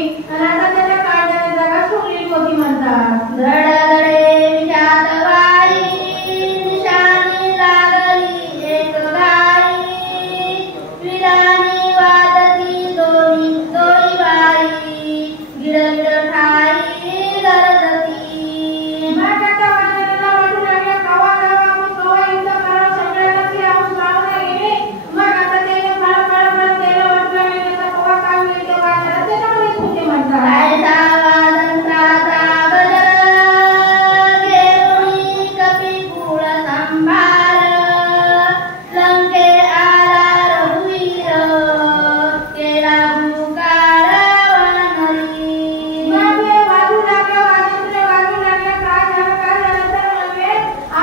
आणि आता त्याला काढण्याची जागा सोडलेली होती म्हणतात. धडधडे विषाद वाई निशाणी लागली एक गाई विलानी वाजती दोरी दोरी बाई गिडगिड ठाई गरजती. मागाच्या वाजण्याला वाटू लागल्या कवा जावा मग कवा युद्ध करावं सगळ्यांना ती आऊस लावून गेली. मग आता त्याने फळ त्याला वाटू लागले आता कवा काय होईल ते वाजणार त्याच्यामुळे तुझे म्हणतात. कायचा वादंत्राचा गजर घेऊनी कपिकुळ संभार लंके आला रघुवीर केला पुकार वनमरी. मागे वाजू लागल्या वाजंत्रे वाजू लागल्या काय झालं तर म्हणले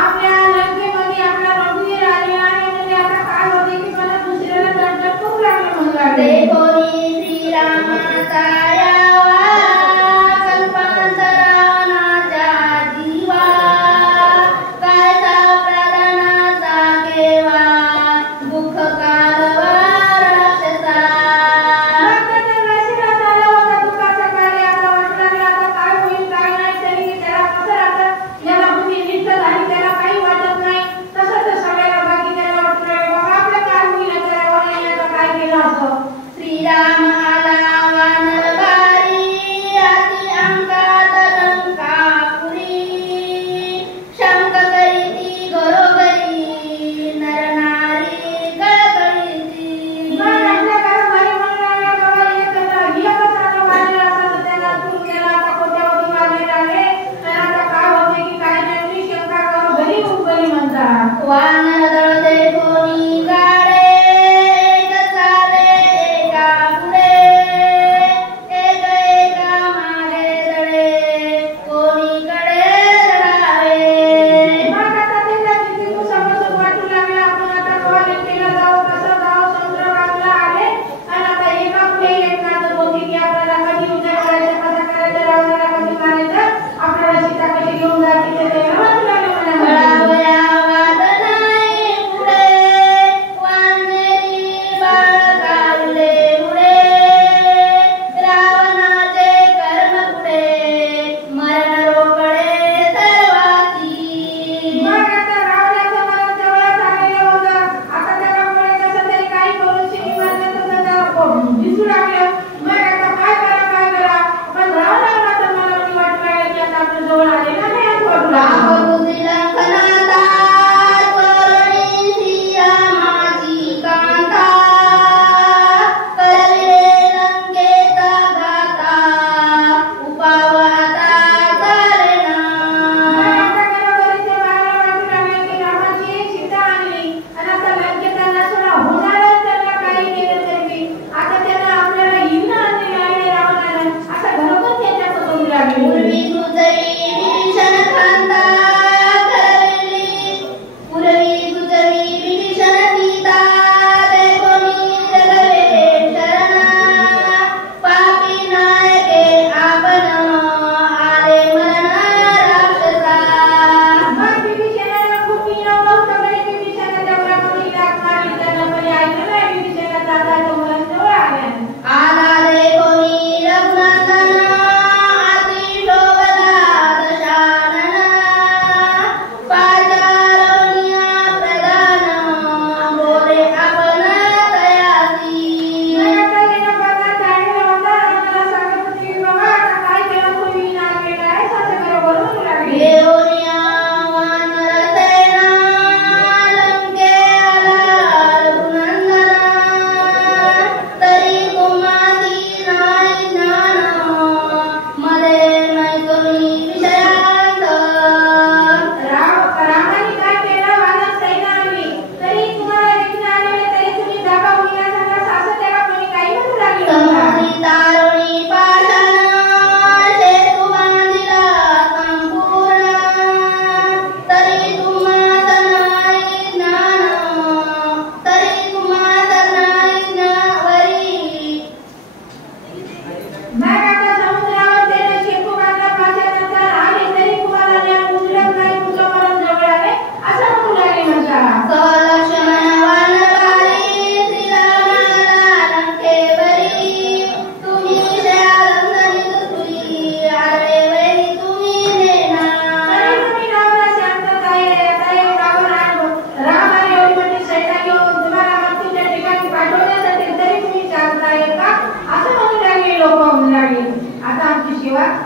आपल्या लंकेमध्ये आपला रघुवीर आले आणि म्हणजे आता काय होते की मला दुसऱ्याला दंड खूप लागले म्हणू लागले. देखोनी श्रीरामाचा यावा कल्पांत रावणाचा जीवा कायचा प्रधानाचा केवा दुःख कालवा राक्षसा. त्याच्या नशिबात आला होता दुःखाचा कार्य आता वाटू लागला आता काय होईल काय नाही तरी त्याला कसं राहतं याला बुद्धी निष्ठ झाली त्याला काही वाटत नाही. तसं तर सगळ्याला बाकी त्याला वाटू लागलं बाबा आपलं काय होईल त्याला वडिलांनी आता काय केलं असं. श्रीराम आला वानर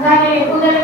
झाले उदर